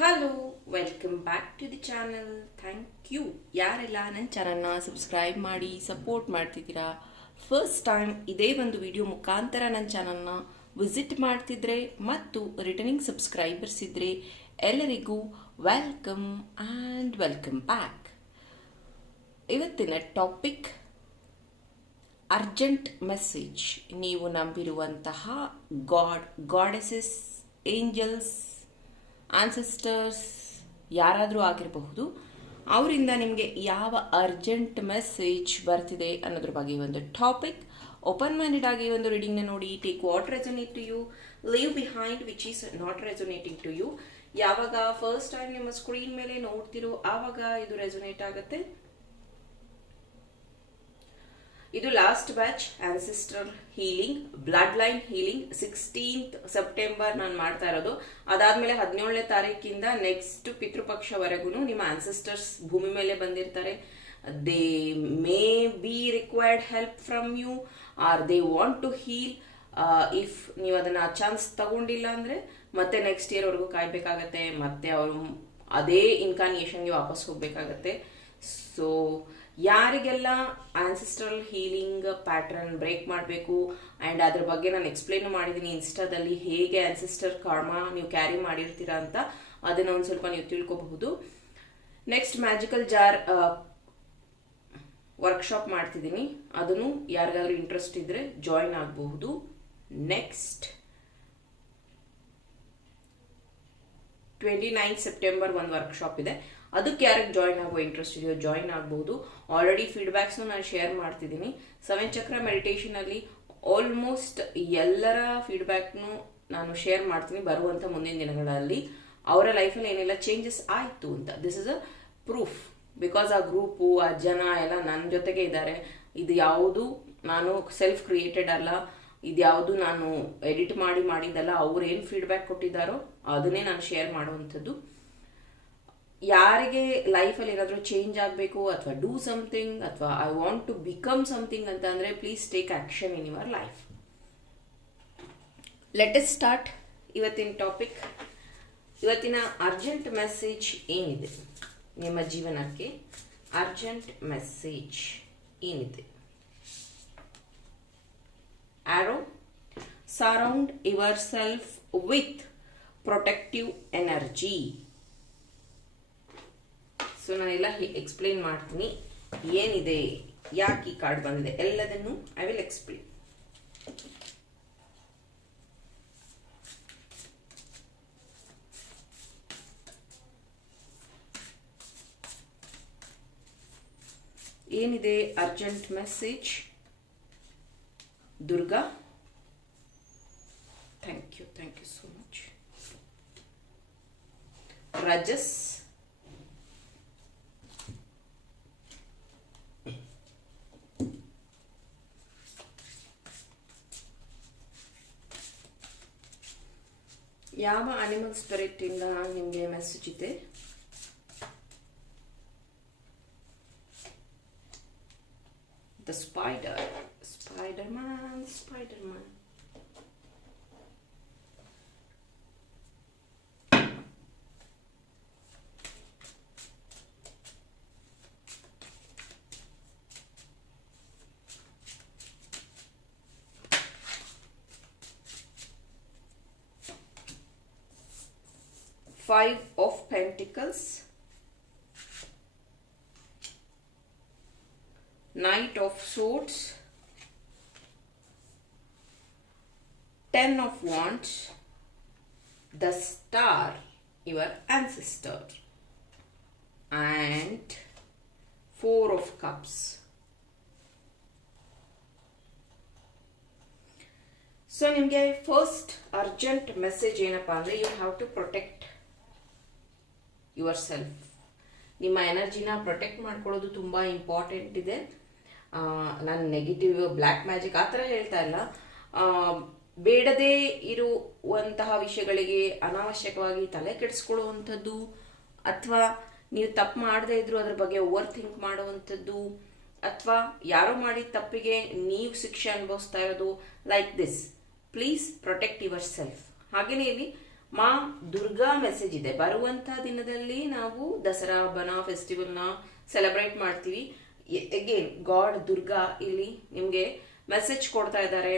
Hello welcome back to the channel thank you ಯಾರೆಲ್ಲ ನನ್ನ ಚಾನಲ್ನ ಸಬ್ಸ್ಕ್ರೈಬ್ ಮಾಡಿ ಸಪೋರ್ಟ್ ಮಾಡ್ತಿದ್ದೀರಾ? ಫಸ್ಟ್ ಟೈಮ್ ಇದೇ ಒಂದು ವಿಡಿಯೋ ಮುಖಾಂತರ ನನ್ನ ಚಾನಲ್ನ ವಿಸಿಟ್ ಮಾಡ್ತಿದ್ರೆ ಮತ್ತು ರಿಟರ್ನಿಂಗ್ ಸಬ್ಸ್ಕ್ರೈಬರ್ಸ್ ಇದ್ದರೆ ಎಲ್ಲರಿಗೂ ವೆಲ್ಕಮ್ ಆ್ಯಂಡ್ ವೆಲ್ಕಮ್ ಬ್ಯಾಕ್ ಇವತ್ತಿನ ಟಾಪಿಕ್ ಅರ್ಜೆಂಟ್ ಮೆಸೇಜ್ ನೀವು ನಂಬಿರುವಂತಹ ಗಾಡ್ ಗಾಡೆಸಸ್ ಏಂಜಲ್ಸ್ ಆನ್ಸೆಸ್ಟರ್ಸ್ ಯಾರಾದರೂ ಆಗಿರಬಹುದು, ಅವರಿಂದ ನಿಮಗೆ ಯಾವ ಅರ್ಜೆಂಟ್ ಮೆಸೇಜ್ ಬರ್ತಿದೆ ಅನ್ನೋದ್ರ ಬಗ್ಗೆ ಒಂದು ಟಾಪಿಕ್ ಓಪನ್ ಮೈಂಡೆಡ್ ಆಗಿ ಒಂದು ರೀಡಿಂಗ್ನ ನೋಡಿ. Take what resonate to you leave behind which is not resonating to you ಯಾವಾಗ ಫಸ್ಟ್ ಟೈಮ್ ನಿಮ್ಮ ಸ್ಕ್ರೀನ್ ಮೇಲೆ ನೋಡ್ತಿರೋ, ಆವಾಗ ಇದು ರೆಸೊನೇಟ್ ಆಗುತ್ತೆ. ಇದು last batch ancestor healing blood line healing sixteenth September ನಾನು ಮಾಡ್ತಾ ಇರೋದು. ಅದಾದ್ಮೇಲೆ ಹದಿನೇಳನೇ ತಾರೀಕಿಂದ ನೆಕ್ಸ್ಟ್ ಪಿತೃಪಕ್ಷವರೆಗೂ ನಿಮ್ಮ ಆನ್ಸಿಸ್ಟರ್ಸ್ ಭೂಮಿ ಮೇಲೆ ಬಂದಿರ್ತಾರೆ. They may be required help from you or they want to heal if ನೀವು ಅದನ್ನ ಚಾನ್ಸ್ ತಗೊಂಡಿಲ್ಲ ಅಂದ್ರೆ ಮತ್ತೆ ನೆಕ್ಸ್ಟ್ ಇಯರ್ವರೆಗೂ ಕಾಯ್ಬೇಕಾಗತ್ತೆ. ಮತ್ತೆ ಅವರು ಅದೇ ಇನ್ಕಾನಿಯೇಷನ್ಗೆ ವಾಪಸ್ ಹೋಗ್ಬೇಕಾಗತ್ತೆ. ಸೊ ಯಾರಿಗೆಲ್ಲ ಆನ್ಸಿಸ್ಟ್ರಲ್ ಹೀಲಿಂಗ್ ಪ್ಯಾಟ್ರನ್ ಬ್ರೇಕ್ ಮಾಡಬೇಕು ಆ್ಯಂಡ್ ಅದ್ರ ಬಗ್ಗೆ ನಾನು ಎಕ್ಸ್ಪ್ಲೇನ್ ಮಾಡಿದ್ದೀನಿ ಇನ್ಸ್ಟಾದಲ್ಲಿ ಹೇಗೆ ಆನ್ಸಿಸ್ಟರ್ ಕಾರ್ಮ ನೀವು ಕ್ಯಾರಿ ಮಾಡಿರ್ತೀರಾ ಅಂತ, ಅದನ್ನ ಒಂದು ಸ್ವಲ್ಪ ನೀವು ತಿಳ್ಕೊಬಹುದು. ನೆಕ್ಸ್ಟ್ ಮ್ಯಾಜಿಕಲ್ ಜಾರ್ ವರ್ಕ್ಶಾಪ್ ಮಾಡ್ತಿದ್ದೀನಿ ಅದನ್ನು ಯಾರಿಗಾದ್ರೂ ಇಂಟ್ರೆಸ್ಟ್ ಇದ್ರೆ ಜಾಯಿನ್ ಆಗಬಹುದು. ನೆಕ್ಸ್ಟ್ ಟ್ವೆಂಟಿ ನೈನ್ ಸೆಪ್ಟೆಂಬರ್ ಒಂದು ವರ್ಕ್ಶಾಪ್ ಇದೆ. ಅದಕ್ಕೆ ಯಾರಿಗೆ ಜಾಯಿನ್ ಆಗೋ ಇಂಟ್ರೆಸ್ಟ್ ಇದೆಯೋ ಜಾಯಿನ್ ಆಗಬಹುದು ಆಲ್ರೆಡಿ ಫೀಡ್ಬ್ಯಾಕ್ಸ್ನು ನಾನು ಶೇರ್ ಮಾಡ್ತಿದ್ದೀನಿ. ಸೆವೆನ್ ಚಕ್ರ ಮೆಡಿಟೇಷನಲ್ಲಿ ಆಲ್ಮೋಸ್ಟ್ ಎಲ್ಲರ ಫೀಡ್ಬ್ಯಾಕ್ನು ನಾನು ಶೇರ್ ಮಾಡ್ತೀನಿ ಬರುವಂತ ಮುಂದಿನ ದಿನಗಳಲ್ಲಿ. ಅವರ ಲೈಫಲ್ಲಿ ಏನೆಲ್ಲ ಚೇಂಜಸ್ ಆಯಿತು ಅಂತ. This is a proof because ಆ ಗ್ರೂಪು ಆ ಜನ ಎಲ್ಲ ನನ್ನ ಜೊತೆಗೆ ಇದ್ದಾರೆ. ಇದು ಯಾವುದು ನಾನು ಸೆಲ್ಫ್ ಕ್ರಿಯೇಟೆಡ್ ಅಲ್ಲ ಇದ್ಯಾವುದು ನಾನು ಎಡಿಟ್ ಮಾಡಿ ಮಾಡಿದ್ದಲ್ಲ, ಅವ್ರು ಏನು ಫೀಡ್ಬ್ಯಾಕ್ ಕೊಟ್ಟಿದ್ದಾರೋ ಅದನ್ನೇ ನಾನು ಶೇರ್ ಮಾಡುವಂಥದ್ದು. ಯಾರಿಗೆ ಲೈಫಲ್ಲಿ ಏನಾದರೂ ಚೇಂಜ್ ಆಗಬೇಕು ಅಥವಾ ಡೂ ಸಮಥಿಂಗ್ ಅಥವಾ I want to become something ಅಂತ ಅಂದರೆ please take action in your life let's start ಇವತ್ತಿನ ಟಾಪಿಕ್ ಇವತ್ತಿನ ಅರ್ಜೆಂಟ್ ಮೆಸೇಜ್ ಏನಿದೆ? ನಿಮ್ಮ ಜೀವನಕ್ಕೆ ಅರ್ಜೆಂಟ್ ಮೆಸೇಜ್ ಏನಿದೆ? ಆರೋ surround yourself with protective energy so ನಾನೆಲ್ಲ ಎಕ್ಸ್ಪ್ಲೇನ್ ಮಾಡ್ತೀನಿ. ಏನಿದೆ? ಯಾಕೆ ಈ ಕಾರ್ಡ್ ಬಂದಿದೆ? ಎಲ್ಲದನ್ನು ಐ ವಿಲ್ ಎಕ್ಸ್ಪ್ಲೇನ್ ಏನಿದೆ? Urgent message Durga thank you thank you so much ರಜಸ್ ಯಾವ ಅನಿಮಲ್ ಸ್ಪಿರಿಟ್ ಇಂದ ನಿಮಗೆ ಮೆಸೇಜ್ ಇದೆ? five of pentacles knight of swords ten of wands the star your ancestor and four of cups so ನಿಮಗೆ first urgent message ಏನಪ್ಪಾ ಅಂದರೆ you have to protect yourself ನಿಮ್ಮ ಎನರ್ಜಿನ protect ಮಾಡ್ಕೊಳ್ಳೋದು ತುಂಬ ಇಂಪಾರ್ಟೆಂಟ್ ಇದೆ. ನಾನು ನೆಗೆಟಿವ್ ಬ್ಲ್ಯಾಕ್ ಮ್ಯಾಜಿಕ್ ಆ ಥರ ಹೇಳ್ತಾ ಇಲ್ಲ. ಬೇಡದೇ ಇರುವಂತಹ ವಿಷಯಗಳಿಗೆ ಅನಾವಶ್ಯಕವಾಗಿ ತಲೆ ಕೆಡಿಸ್ಕೊಳ್ಳುವಂಥದ್ದು ಅಥವಾ ನೀವು ತಪ್ಪು ಮಾಡದೇ ಇದ್ರು ಅದ್ರ ಬಗ್ಗೆ ಓವರ್ ಥಿಂಕ್ ಮಾಡುವಂಥದ್ದು ಅಥವಾ ಯಾರೋ ಮಾಡಿದ ತಪ್ಪಿಗೆ ನೀವು ಶಿಕ್ಷೆ ಅನುಭವಿಸ್ತಾ ಇರೋದು like this please protect yourself ಹಾಗೆಯೇ ಇಲ್ಲಿ ಮಾ ದುರ್ಗಾ ಮೆಸೇಜ್ ಇದೆ. ಬರುವಂತ ದಿನದಲ್ಲಿ ನಾವು ದಸರಾ ಹಬ್ಬನ ಫೆಸ್ಟಿವಲ್ನ ಸೆಲೆಬ್ರೇಟ್ ಮಾಡ್ತೀವಿ. ಅಗೇನ್ ಗಾಡ್ ದುರ್ಗಾ ಇಲ್ಲಿ ನಿಮಗೆ ಮೆಸೇಜ್ ಕೊಡ್ತಾ ಇದ್ದಾರೆ.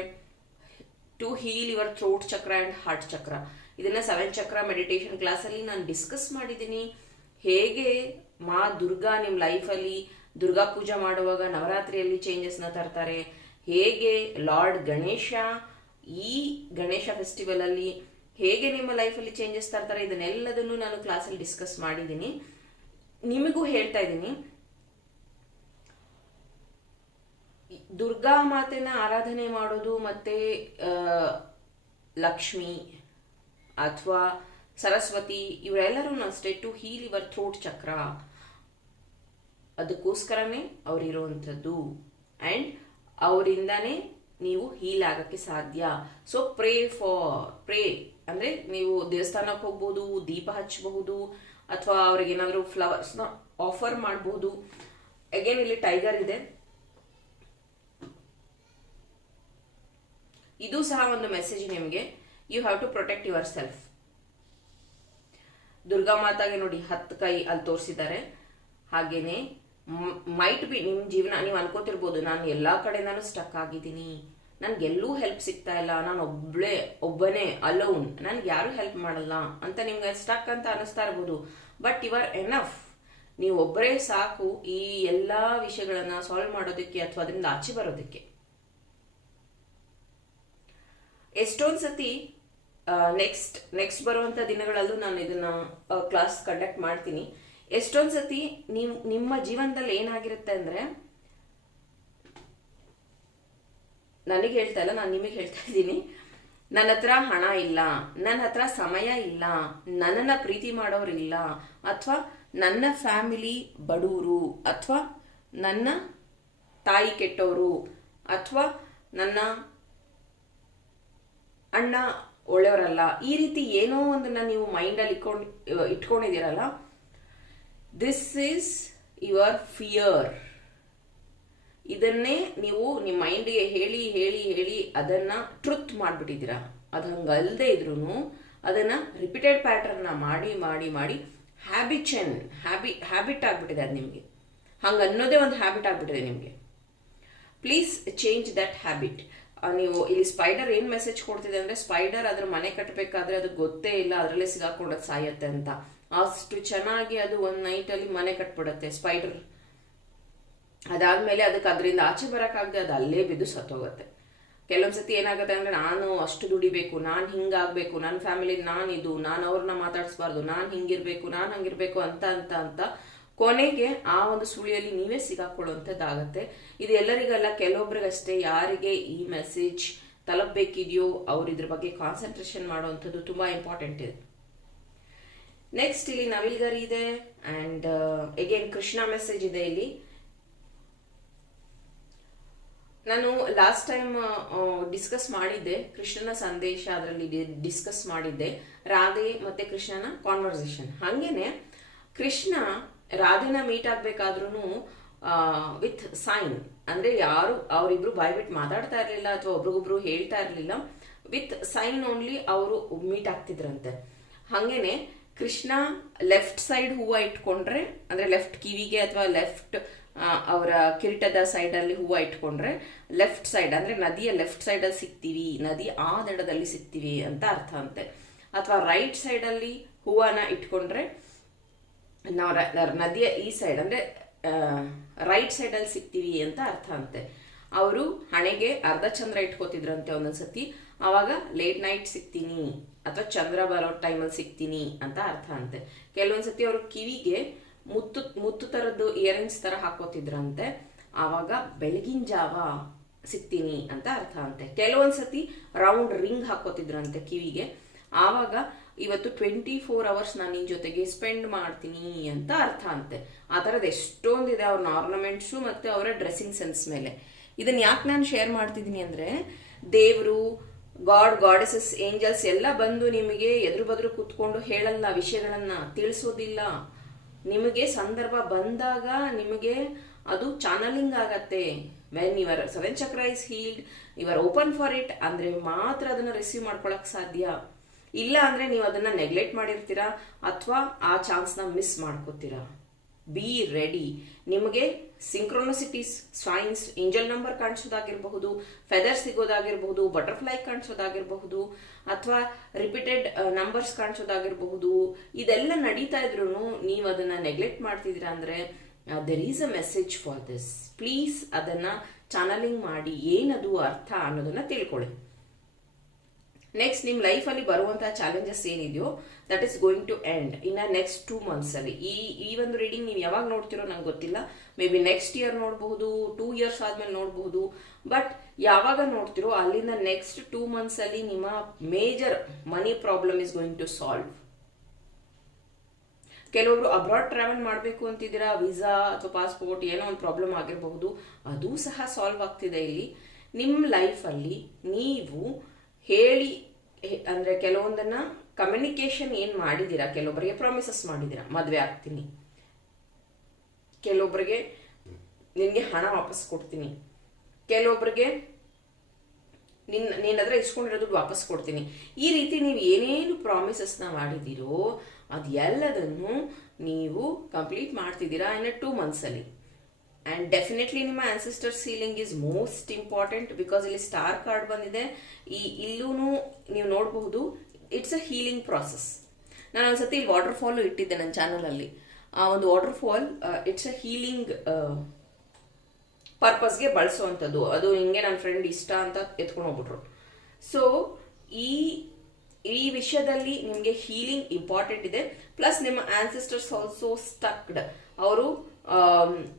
To heal your throat chakra and heart chakra ಇದನ್ನ ಸೆವೆನ್ ಚಕ್ರ ಮೆಡಿಟೇಷನ್ ಕ್ಲಾಸಲ್ಲಿ ನಾನು ಡಿಸ್ಕಸ್ ಮಾಡಿದ್ದೀನಿ. ಹೇಗೆ ಮಾ ದುರ್ಗಾ ನಿಮ್ಮ ಲೈಫಲ್ಲಿ ದುರ್ಗಾ ಪೂಜೆ ಮಾಡುವಾಗ ನವರಾತ್ರಿಯಲ್ಲಿ ಚೇಂಜಸ್ನ ತರ್ತಾರೆ. ಹೇಗೆ ಲಾರ್ಡ್ ಗಣೇಶ ಈ ಗಣೇಶ ಫೆಸ್ಟಿವಲ್ ಅಲ್ಲಿ ಹೇಗೆ ನಿಮ್ಮ ಲೈಫಲ್ಲಿ ಚೇಂಜಸ್ ತರ್ತಾರೆ ಇದನ್ನೆಲ್ಲದನ್ನು ನಾನು ಕ್ಲಾಸಲ್ಲಿ ಡಿಸ್ಕಸ್ ಮಾಡಿದ್ದೀನಿ. ನಿಮಗೂ ಹೇಳ್ತಾ ಇದ್ದೀನಿ. ದುರ್ಗಾ ಮಾತೆನ ಆರಾಧನೆ ಮಾಡೋದು ಮತ್ತೆ ಲಕ್ಷ್ಮಿ ಅಥವಾ ಸರಸ್ವತಿ ಇವರೆಲ್ಲರೂ ಅಷ್ಟೇ ಟು ಹೀಲ್ ಇವರ್ ಥ್ರೋಟ್ ಚಕ್ರ ಅದಕ್ಕೋಸ್ಕರನೇ ಅವರಿರುವಂಥದ್ದು ಆ್ಯಂಡ್ ಅವರಿಂದನೇ ನೀವು ಹೀಲ್ ಆಗಕ್ಕೆ ಸಾಧ್ಯ. ಸೊ ಪ್ರೇ ಫಾರ್ ಪ್ರೇ ಅಂದ್ರೆ ನೀವು ದೇವಸ್ಥಾನಕ್ಕೆ ಹೋಗ್ಬೋದು, ದೀಪ ಹಚ್ಚಬಹುದು, ಅಥವಾ ಅವ್ರಿಗೆ ಏನಾದರೂ ಫ್ಲವರ್ಸ್ನ ಆಫರ್ ಮಾಡಬಹುದು ಅಗೇನ್ ಇಲ್ಲಿ ಟೈಗರ್ ಇದೆ. ಇದು ಸಹ ಒಂದು ಮೆಸೇಜ್ ನಿಮಗೆ. You have to protect yourself Durga ಮಾತಾಗೆ ನೋಡಿ, ಹತ್ತು ಕೈ ಅಲ್ಲಿ ತೋರಿಸಿದ್ದಾರೆ. ಹಾಗೇನೆ ಮೈಟ್ ಬಿ ನಿಮ್ ಜೀವನ, ನೀವು ಅನ್ಕೋತಿರ್ಬೋದು, ನಾನು ಎಲ್ಲಾ ನಾನು ಸ್ಟಕ್ ಆಗಿದ್ದೀನಿ. ನನ್ಗೆ ಎಲ್ಲೂ ಹೆಲ್ಪ್ ಸಿಗ್ತಾ ಇಲ್ಲ, ನಾನು ಒಬ್ಬಳೇ ಒಬ್ಬನೇ ಅಲೋನ್ ನನಗೆ ಯಾರು ಹೆಲ್ಪ್ ಮಾಡಲ್ಲ ಅಂತ ನಿಮ್ಗೆ ಸ್ಟಕ್ ಅಂತ ಅನಿಸ್ತಾ ಇರ್ಬೋದು. ಬಟ್ ಯು ಆರ್ ಎನಫ್ ನೀವು ಒಬ್ಬರೇ ಸಾಕು ಈ ಎಲ್ಲ ವಿಷಯಗಳನ್ನ ಸಾಲ್ವ್ ಮಾಡೋದಕ್ಕೆ ಅಥವಾ ಅದರಿಂದ ಆಚೆ ಬರೋದಕ್ಕೆ. ಎಷ್ಟೊಂದು ಸತಿ ನೆಕ್ಸ್ಟ್ ನೆಕ್ಸ್ಟ್ ಬರುವಂತ ದಿನಗಳಲ್ಲೂ ನಾನು ಇದನ್ನ ಕ್ಲಾಸ್ ಕಂಡಕ್ಟ್ ಮಾಡ್ತೀನಿ. ಎಷ್ಟೊಂದು ಸತಿ ನಿಮ್, ನಿಮ್ಮ ಜೀವನದಲ್ಲಿ ಏನಾಗಿರುತ್ತೆ ಅಂದ್ರೆ ನನಗೆ ಹೇಳ್ತಾ ಇಲ್ಲ, ನಾನು ನಿಮಗೆ ಹೇಳ್ತಾ ಇದ್ದೀನಿ. ನನ್ನ ಹತ್ರ ಹಣ ಇಲ್ಲ ನನ್ನ ಹತ್ರ ಸಮಯ ಇಲ್ಲ, ನನ್ನನ್ನ ಪ್ರೀತಿ ಮಾಡೋರಿಲ್ಲ ಅಥವಾ ನನ್ನ ಫ್ಯಾಮಿಲಿ ಬಡವರು ಅಥವಾ ನನ್ನ ತಾಯಿ ಕೆಟ್ಟವರು ಅಥವಾ ನನ್ನ ಅಣ್ಣ ಒಳ್ಳೆಯವರಲ್ಲ, ಈ ರೀತಿ ಏನೋ ಒಂದನ್ನ ನೀವು ಮೈಂಡಲ್ಲಿ ಇಟ್ಕೊಂಡು, ಇಟ್ಕೊಂಡಿದ್ದೀರಲ್ಲ ದಿಸ್ ಈಸ್ ಯುವರ್ ಫಿಯರ್ ಇದನ್ನೇ ನೀವು ನಿಮ್ಮ ಮೈಂಡ್ಗೆ ಹೇಳಿ ಹೇಳಿ ಹೇಳಿ ಅದನ್ನ ಟ್ರುತ್ ಮಾಡ್ಬಿಟ್ಟಿದ್ದೀರಾ? ಅದು ಹಂಗಲ್ದೇ ಇದ್ರೂ ಅದನ್ನ ರಿಪೀಟೆಡ್ ಪ್ಯಾಟರ್ನ್ ಮಾಡಿ ಮಾಡಿ ಮಾಡಿ ಹ್ಯಾಬಿಚನ್ ಹ್ಯಾಬಿ ಹ್ಯಾಬಿಟ್ ಆಗ್ಬಿಟ್ಟಿದೆ ಅದು ನಿಮಗೆ. ಹಂಗೆ ಅನ್ನೋದೇ ಒಂದು ಹ್ಯಾಬಿಟ್ ಆಗ್ಬಿಟ್ಟಿದೆ ನಿಮಗೆ. ಪ್ಲೀಸ್ ಚೇಂಜ್ ದಟ್ ಹ್ಯಾಬಿಟ್ ನೀವು ಇಲ್ಲಿ ಸ್ಪೈಡರ್ ಏನು ಮೆಸೇಜ್ ಕೊಡ್ತಿದೆ ಅಂದರೆ ಸ್ಪೈಡರ್ ಅದ್ರ ಮನೆ ಕಟ್ಟಬೇಕಾದ್ರೆ ಅದು ಗೊತ್ತೇ ಇಲ್ಲ, ಅದರಲ್ಲೇ ಸಿಗಾಕೊಂಡದ್ ಸಾಯತ್ತೆ ಅಂತ. ಅಷ್ಟು ಚೆನ್ನಾಗಿ ಅದು ಒಂದು ನೈಟಲ್ಲಿ ಮನೆ ಕಟ್ಬಿಡತ್ತೆ ಸ್ಪೈಡರ್ ಅದಾದ್ಮೇಲೆ ಅದಕ್ಕೆ ಅದರಿಂದ ಆಚೆ ಬರೋಕ್ಕಾಗದೆ ಅದು ಅಲ್ಲೇ ಬಿದ್ದು ಸತ್ತೋಗುತ್ತೆ. ಕೆಲವೊಂದ್ಸತಿ ಏನಾಗುತ್ತೆ ಅಂದ್ರೆ ನಾನು ಅಷ್ಟು ದುಡಿಬೇಕು, ನಾನು ಹಿಂಗಾಗ್ಬೇಕು ನನ್ನ ಫ್ಯಾಮಿಲಿ ನಾನು ಇದು ನಾನು ಅವ್ರನ್ನ ಮಾತಾಡಿಸ್ಬಾರ್ದು, ನಾನು ಹಿಂಗಿರಬೇಕು, ನಾನು ಹಂಗಿರಬೇಕು ಅಂತ ಅಂತ ಅಂತ ಕೊನೆಗೆ ಆ ಒಂದು ಸುಳಿಯಲ್ಲಿ ನೀವೇ ಸಿಗಾಕೊಳ್ಳುವಂಥದ್ದಾಗತ್ತೆ. ಇದು ಎಲ್ಲರಿಗಲ್ಲ, ಕೆಲವೊಬ್ರಿಗಷ್ಟೇ ಯಾರಿಗೆ ಈ ಮೆಸೇಜ್ ತಲುಪಬೇಕಿದೆಯೋ ಅವ್ರು ಇದ್ರ ಬಗ್ಗೆ ಕಾನ್ಸಂಟ್ರೇಷನ್ ಮಾಡುವಂಥದ್ದು ತುಂಬಾ ಇಂಪಾರ್ಟೆಂಟ್ ಇದೆ. ನೆಕ್ಸ್ಟ್ ಇಲ್ಲಿ ನವಿಲ್ಗರಿ ಇದೆ, ಅಂಡ್ ಎಗೇನ್ ಕೃಷ್ಣ ಮೆಸೇಜ್ ಇದೆ ಇಲ್ಲಿ. ನಾನು ಲಾಸ್ಟ್ ಟೈಮ್ ಡಿಸ್ಕಸ್ ಮಾಡಿದ್ದೆ. ಕೃಷ್ಣನ ಸಂದೇಶ ಅದರಲ್ಲಿ ಡಿಸ್ಕಸ್ ಮಾಡಿದ್ದೆ. ರಾಧೆ ಮತ್ತೆ ಕೃಷ್ಣನ ಕಾನ್ವರ್ಸೇಷನ್ ಹಂಗೇನೆ, ಕೃಷ್ಣ ರಾಧೆನ ಮೀಟ್ ಆಗ್ಬೇಕಾದ್ರೂ ವಿತ್ ಸೈನ್ ಅಂದ್ರೆ ಯಾರು, ಅವರಿಬ್ರು ಬಾಯ್ಬಿಟ್ಟು ಮಾತಾಡ್ತಾ ಇರಲಿಲ್ಲ ಅಥವಾ ಒಬ್ರಿಗೊಬ್ರು ಹೇಳ್ತಾ ಇರಲಿಲ್ಲ ವಿತ್ ಸೈನ್ ಓನ್ಲಿ ಅವರು ಮೀಟ್ ಆಗ್ತಿದ್ರಂತೆ. ಹಂಗೇನೆ, ಕೃಷ್ಣ ಲೆಫ್ಟ್ ಸೈಡ್ ಹೂವ ಇಟ್ಕೊಂಡ್ರೆ, ಅಂದ್ರೆ ಲೆಫ್ಟ್ ಕಿವಿಗೆ ಅಥವಾ ಲೆಫ್ಟ್ ಅವರ ಕಿರೀಟದ ಸೈಡಲ್ಲಿ ಹೂವು ಇಟ್ಕೊಂಡ್ರೆ ಲೆಫ್ಟ್ ಸೈಡ್ ಅಂದರೆ ನದಿಯ ಲೆಫ್ಟ್ ಸೈಡಲ್ಲಿ ಸಿಗ್ತೀವಿ, ನದಿ ಆ ದಡದಲ್ಲಿ ಸಿಗ್ತೀವಿ ಅಂತ ಅರ್ಥ ಅಂತೆ. ಅಥವಾ ರೈಟ್ ಸೈಡಲ್ಲಿ ಹೂವನ ಇಟ್ಕೊಂಡ್ರೆ ನಾವು ನದಿಯ ಈ ಸೈಡ್ ಅಂದರೆ ರೈಟ್ ಸೈಡಲ್ಲಿ ಸಿಗ್ತೀವಿ ಅಂತ ಅರ್ಥ ಅಂತೆ. ಅವರು ಹಣೆಗೆ ಅರ್ಧ ಚಂದ್ರ ಇಟ್ಕೋತಿದ್ರಂತೆ ಒಂದೊಂದ್ಸತಿ, ಆವಾಗ ಲೇಟ್ ನೈಟ್ ಸಿಗ್ತೀನಿ ಅಥವಾ ಚಂದ್ರ ಬರೋ ಟೈಮಲ್ಲಿ ಸಿಗ್ತೀನಿ ಅಂತ ಅರ್ಥ ಅಂತೆ. ಕೆಲವೊಂದ್ಸತಿ ಅವರು ಕಿವಿಗೆ ಮುತ್ತು ಮುತ್ತು ತರದ್ದು ಇಯರಿಂಗ್ಸ್ ತರ ಹಾಕೋತಿದ್ರಂತೆ, ಆವಾಗ ಬೆಳಗಿನ ಜಾವ ಸಿಗ್ತೀನಿ ಅಂತ ಅರ್ಥ ಅಂತೆ. ಕೆಲವೊಂದ್ಸತಿ ರೌಂಡ್ ರಿಂಗ್ ಹಾಕೋತಿದ್ರಂತೆ ಕಿವಿಗೆ. ಆವಾಗ ಇವತ್ತು ಟ್ವೆಂಟಿ ಫೋರ್ ಅವರ್ಸ್ ನಾನು ನಿನ್ ಜೊತೆಗೆ ಸ್ಪೆಂಡ್ ಮಾಡ್ತೀನಿ ಅಂತ ಅರ್ಥ ಅಂತೆ. ಆ ಥರದ್ದು ಎಷ್ಟೊಂದಿದೆ ಅವ್ರ ಆರ್ನಮೆಂಟ್ಸು ಮತ್ತೆ ಅವರ ಡ್ರೆಸ್ಸಿಂಗ್ ಸೆನ್ಸ್ ಮೇಲೆ. ಇದನ್ನ ಯಾಕೆ ನಾನು ಶೇರ್ ಮಾಡ್ತಿದ್ದೀನಿ ಅಂದ್ರೆ, ದೇವರು ಗಾಡ್ ಗಾಡೆಸಸ್ ಏಂಜಲ್ಸ್ ಎಲ್ಲ ಬಂದು ನಿಮಗೆ ಎದುರು ಬದ್ರು ಕೂತ್ಕೊಂಡು ಹೇಳಲ್ಲ ವಿಷಯಗಳನ್ನ ತಿಳಿಸೋದಿಲ್ಲ. ನಿಮಗೆ ಸಂದರ್ಭ ಬಂದಾಗ ನಿಮಗೆ ಅದು ಚಾನಲಿಂಗ್ ಆಗತ್ತೆ. When your seven chakra is healed your open for it ಅಂದ್ರೆ ಮಾತ್ರ ಅದನ್ನ ರಿಸೀವ್ ಮಾಡ್ಕೊಳಕ್ ಸಾಧ್ಯ. ಇಲ್ಲ ಅಂದ್ರೆ ನೀವು ಅದನ್ನ ನೆಗ್ಲೆಕ್ಟ್ ಮಾಡಿರ್ತೀರಾ, ಅಥವಾ ಆ ಚಾನ್ಸ್ನ ಮಿಸ್ ಮಾಡ್ಕೋತೀರಾ. ಬಿ ರೆಡಿ ನಿಮಗೆ ಸಿಂಕ್ರೋನಸಿಟೀಸ್ ಸೈನ್ಸ್ ಏಂಜಲ್ ನಂಬರ್ ಕಾಣಿಸೋದಾಗಿರಬಹುದು ಫೆದರ್ ಸಿಗೋದಾಗಿರಬಹುದು ಬಟರ್ಫ್ಲೈ ಕಾಣಿಸೋದಾಗಿರಬಹುದು, ಅಥವಾ ರಿಪೀಟೆಡ್ ನಂಬರ್ಸ್ ಕಾಣಿಸೋದಾಗಿರಬಹುದು, ಇದೆಲ್ಲ ನಡೀತಾ ಇದ್ರು ನೀವು ಅದನ್ನ ನೆಗ್ಲೆಕ್ಟ್ ಮಾಡ್ತಿದ್ದೀರಾ ಅಂದ್ರೆ there is a message for this please ಅದನ್ನ ಚಾನಲಿಂಗ್ ಮಾಡಿ, ಏನದು ಅರ್ಥ ಅನ್ನೋದನ್ನ ತಿಳ್ಕೊಳ್ಳಿ. ನೆಕ್ಸ್ಟ್ ನಿಮ್ಮ ಲೈಫಲ್ಲಿ ಬರುವಂತಹ ಚಾಲೆಂಜಸ್ ಏನಿದೆಯೋ that is going to end ಇನ್ನ ನೆಕ್ಸ್ಟ್ ಟೂ ಮಂತ್ಸ್ ಅಲ್ಲಿ. ಈ ಈ ಒಂದು ರೀಡಿಂಗ್ ನೀವು ಯಾವಾಗ ನೋಡ್ತಿರೋ ನಂಗೆ ಗೊತ್ತಿಲ್ಲ. ಮೇ ಬಿ ನೆಕ್ಸ್ಟ್ ಇಯರ್ ನೋಡಬಹುದು ಟೂ ಇಯರ್ಸ್ ಆದ್ಮೇಲೆ ನೋಡಬಹುದು. ಬಟ್ ಯಾವಾಗ ನೋಡ್ತಿರೋ, ಅಲ್ಲಿಂದ ನೆಕ್ಸ್ಟ್ ಟೂ ಮಂತ್ಸ್ ಅಲ್ಲಿ ನಿಮ್ಮ major money problem is going to solve ಕೆಲವರು ಅಬ್ರಾಡ್ ಟ್ರಾವೆಲ್ ಮಾಡಬೇಕು ಅಂತಿದ್ದೀರಾ ವೀಸಾ ಅಥವಾ ಪಾಸ್ಪೋರ್ಟ್ ಏನೋ ಒಂದು ಪ್ರಾಬ್ಲಮ್ ಆಗಿರಬಹುದು, ಅದು ಸಹ ಸಾಲ್ವ್ ಆಗ್ತಿದೆ ಇಲ್ಲಿ. ನಿಮ್ಮ ಲೈಫಲ್ಲಿ ನೀವು ಹೇಳಿ ಅಂದರೆ ಅಂದ್ರೆ ಕೆಲವೊಂದನ್ನ ಕಮ್ಯುನಿಕೇಶನ್ ಏನು ಮಾಡಿದೀರಾ? ಕೆಲವೊಬ್ಬರಿಗೆ ಪ್ರಾಮಿಸಸ್ ಮಾಡಿದೀರಾ? ಮದುವೆ ಆಗ್ತೀನಿ. ಕೆಲವೊಬ್ಬರಿಗೆ ನಿನಗೆ ಹಣ ವಾಪಸ್ ಕೊಡ್ತೀನಿ. ಕೆಲವೊಬ್ಬರಿಗೆ ನಿನ್ ನಿನ್ನ ಹತ್ರ ಇಸ್ಕೊಂಡಿರೋ ದುಡ್ಡು ವಾಪಸ್ ಕೊಡ್ತೀನಿ. ಈ ರೀತಿ ನೀವು ಏನೇನು ಪ್ರಾಮಿಸಸ್ನ ಮಾಡಿದ್ದೀರೋ ಅದೆಲ್ಲದನ್ನು ನೀವು ಕಂಪ್ಲೀಟ್ ಮಾಡ್ತಿದ್ದೀರಾ ಇನ್ನು ಟೂ ಮಂತ್ಸಲ್ಲಿ ಆ್ಯಂಡ್ ಡೆಫಿನೆಟ್ಲಿ ನಿಮ್ಮ ancestor healing is most important because ಇಲ್ಲಿ ಸ್ಟಾರ್ ಕಾರ್ಡ್ ಬಂದಿದೆ. ಈ ಇಲ್ಲೂ ನೀವು ನೋಡಬಹುದು ಇಟ್ಸ್ ಅ ಹೀಲಿಂಗ್ ಪ್ರಾಸೆಸ್ ನಾನು ಒಂದ್ಸತಿ ಇಲ್ಲಿ ವಾಟರ್ ಫಾಲ್ ಇಟ್ಟಿದ್ದೆ ನನ್ನ ಚಾನಲಲ್ಲಿ ಆ ಒಂದು waterfall it's a healing ಪರ್ಪಸ್ಗೆ ಬಳಸುವಂಥದ್ದು. ಅದು ಹಿಂಗೆ ನನ್ನ ಫ್ರೆಂಡ್ ಇಷ್ಟ ಅಂತ ಎತ್ಕೊಂಡು ಹೋಗ್ಬಿಟ್ರು. ಸೊ ಈ ಈ ವಿಷಯದಲ್ಲಿ ನಿಮಗೆ ಹೀಲಿಂಗ್ ಇಂಪಾರ್ಟೆಂಟ್ ಇದೆ. ಪ್ಲಸ್ ನಿಮ್ಮ ಆನ್ಸಿಸ್ಟರ್ಸ್ ಆಲ್ಸೋ ಸ್ಟಕ್ಡ್ ಅವರು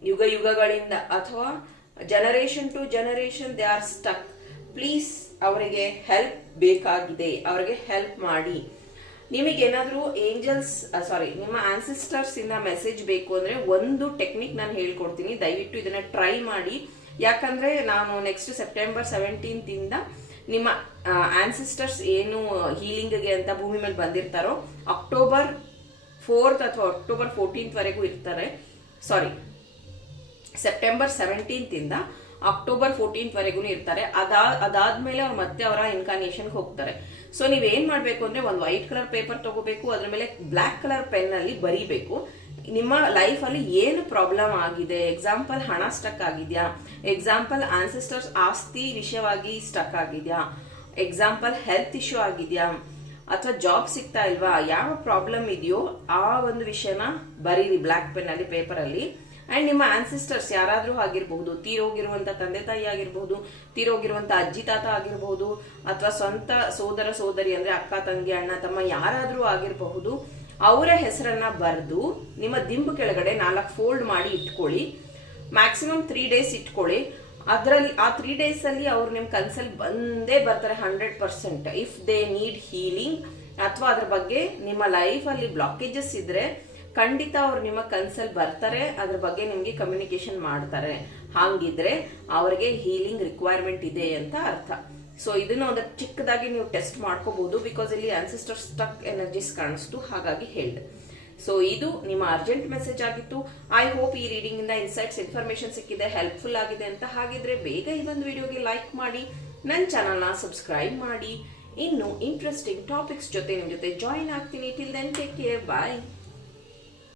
ಯುಗ ಯುಗಗಳಿಂದ ಅಥವಾ generation to generation they are stuck please ಅವರಿಗೆ ಹೆಲ್ಪ್ ಬೇಕಾಗಿದೆ. ಅವರಿಗೆ ಹೆಲ್ಪ್ ಮಾಡಿ. ನಿಮಗೇನಾದ್ರೂ ಏಂಜಲ್ಸ್ ಸಾರಿ ನಿಮ್ಮ ಆನ್ಸಿಸ್ಟರ್ಸ್ ಇಂದ ಮೆಸೇಜ್ ಬೇಕು ಅಂದ್ರೆ ಒಂದು ಟೆಕ್ನಿಕ್ ನಾನು ಹೇಳ್ಕೊಡ್ತೀನಿ. ದಯವಿಟ್ಟು ಇದನ್ನ ಟ್ರೈ ಮಾಡಿ. ಯಾಕಂದ್ರೆ ನಾನು ನೆಕ್ಸ್ಟ್ ಸೆಪ್ಟೆಂಬರ್ ಸೆವೆಂಟೀನ್ತ್ ಇಂದ ನಿಮ್ಮ ಆನ್ಸಿಸ್ಟರ್ಸ್ ಏನು ಹೀಲಿಂಗ್ಗೆ ಅಂತ ಭೂಮಿ ಮೇಲೆ ಬಂದಿರ್ತಾರೋ ಅಕ್ಟೋಬರ್ ಫೋರ್ತ್ ಅಥವಾ ಅಕ್ಟೋಬರ್ ಫೋರ್ಟೀನ್ತ್ ವರೆಗೂ ಇರ್ತಾರೆ. ಸಾರಿ ಸೆಪ್ಟೆಂಬರ್ ಸೆವೆಂಟೀನ್ತ್ ಇಂದ ಅಕ್ಟೋಬರ್ ಫೋರ್ಟೀನ್ತ್ ವರೆಗೂ ಇರ್ತಾರೆ. ಅದಾ, ಅದಾದ್ಮೇಲೆ ಅವ್ರು ಮತ್ತೆ ಅವರ ಇನ್ಕಾರ್ನೇಷನ್ಗೆ ಹೋಗ್ತಾರೆ. ಸೊ ನೀವೇನು ಮಾಡಬೇಕು ಅಂದರೆ ಒಂದು ವೈಟ್ ಕಲರ್ ಪೇಪರ್ ತಗೋಬೇಕು, ಅದ್ರ ಮೇಲೆ ಬ್ಲ್ಯಾಕ್ ಕಲರ್ ಪೆನ್ನಲ್ಲಿ ಬರೀಬೇಕು. ನಿಮ್ಮ ಲೈಫಲ್ಲಿ ಏನು ಪ್ರಾಬ್ಲಮ್ ಆಗಿದೆ? ಎಕ್ಸಾಂಪಲ್ ಹಣ ಸ್ಟಕ್ ಆಗಿದೆಯಾ? ಎಕ್ಸಾಂಪಲ್ ಆನ್ಸಿಸ್ಟರ್ಸ್ ಆಸ್ತಿ ವಿಷಯವಾಗಿ ಸ್ಟಕ್ ಆಗಿದೆಯಾ? ಎಕ್ಸಾಂಪಲ್ ಹೆಲ್ತ್ ಇಶ್ಯೂ ಆಗಿದ್ಯಾ? ಅಥವಾ ಜಾಬ್ ಸಿಗ್ತಾ ಇಲ್ವಾ? ಯಾವ ಪ್ರಾಬ್ಲಮ್ ಇದೆಯೋ ಆ ಒಂದು ವಿಷಯನ ಬರೀರಿ ಬ್ಲಾಕ್ ಪೆನ್ ಅಲ್ಲಿ ಆ್ಯಂಡ್ ನಿಮ್ಮ ಆನ್ಸಿಸ್ಟರ್ಸ್ ಯಾರಾದರೂ ಆಗಿರಬಹುದು ತೀರೋಗಿರುವಂಥ ತಂದೆ ತಾಯಿ ಆಗಿರಬಹುದು ತೀರೋಗಿರುವಂಥ ಅಜ್ಜಿ ತಾತ ಆಗಿರಬಹುದು, ಅಥವಾ ಸ್ವಂತ ಸೋದರ ಸೋದರಿ ಅಂದ್ರೆ ಅಕ್ಕ, ತಂಗಿ, ಅಣ್ಣ, ತಮ್ಮ ಯಾರಾದರೂ ಆಗಿರಬಹುದು, ಅವರ ಹೆಸರನ್ನ ಬರೆದು ನಿಮ್ಮ ದಿಂಬು ಕೆಳಗಡೆ ನಾಲ್ಕು ಫೋಲ್ಡ್ ಮಾಡಿ ಇಟ್ಕೊಳ್ಳಿ. ಮ್ಯಾಕ್ಸಿಮಮ್ ತ್ರೀ ಡೇಸ್ ಇಟ್ಕೊಳ್ಳಿ. ಅದರಲ್ಲಿ ಆ ತ್ರೀ ಡೇಸ್ ಅಲ್ಲಿ ಅವ್ರು ನಿಮ್ಮ ಕನ್ಸಲ್ ಬಂದೇ ಬರ್ತಾರೆ hundred percent if they need healing ಅಥವಾ ಅದ್ರ ಬಗ್ಗೆ ನಿಮ್ಮ ಲೈಫ್ ಅಲ್ಲಿ ಬ್ಲಾಕೇಜಸ್ ಇದ್ರೆ ಖಂಡಿತ ಅವ್ರು ನಿಮ್ಮ ಕನ್ಸಲ್ ಬರ್ತಾರೆ, ಅದ್ರ ಬಗ್ಗೆ ನಿಮಗೆ ಕಮ್ಯುನಿಕೇಶನ್ ಮಾಡ್ತಾರೆ. ಹಾಗಿದ್ರೆ ಅವ್ರಿಗೆ ಹೀಲಿಂಗ್ ರಿಕ್ವೈರ್ಮೆಂಟ್ ಇದೆ ಅಂತ ಅರ್ಥ. ಸೊ ಇದನ್ನ ಒಂದು ಚಿಕ್ಕದಾಗಿ ನೀವು ಟೆಸ್ಟ್ ಮಾಡ್ಕೋಬಹುದು ಬಿಕಾಸ್ ಇಲ್ಲಿ ಆನ್ಸಿಸ್ಟರ್ ಸ್ಟಕ್ ಎನರ್ಜೀಸ್ ಕಾಣಿಸ್ತು, ಹಾಗಾಗಿ ಹೇಳ್ದೆ. ಸೊ ಇದು ನಿಮ್ಮ ಅರ್ಜೆಂಟ್ ಮೆಸೇಜ್ ಆಗಿತ್ತು. ಐ ಹೋಪ್ ಈ ರೀಡಿಂಗ್ ಇಂದ ಇನ್ಸೈಟ್ಸ್ ಇನ್ಫಾರ್ಮೇಶನ್ ಸಿಕ್ಕಿದೆ ಹೆಲ್ಪ್ಫುಲ್ ಆಗಿದೆ ಅಂತ. ಹಾಗಿದ್ರೆ ಬೇಗ ಈ ಒಂದು ವಿಡಿಯೋಗೆ ಲೈಕ್ ಮಾಡಿ ನನ್ನ ಚಾನಲ್ನ ಸಬ್ಸ್ಕ್ರೈಬ್ ಮಾಡಿ. ಇನ್ನು ಇಂಟ್ರೆಸ್ಟಿಂಗ್ ಟಾಪಿಕ್ಸ್ ಜೊತೆ ನಿಮ್ಮ ಜೊತೆ ಜಾಯಿನ್ ಆಗ್ತೀನಿ. Till then take care bye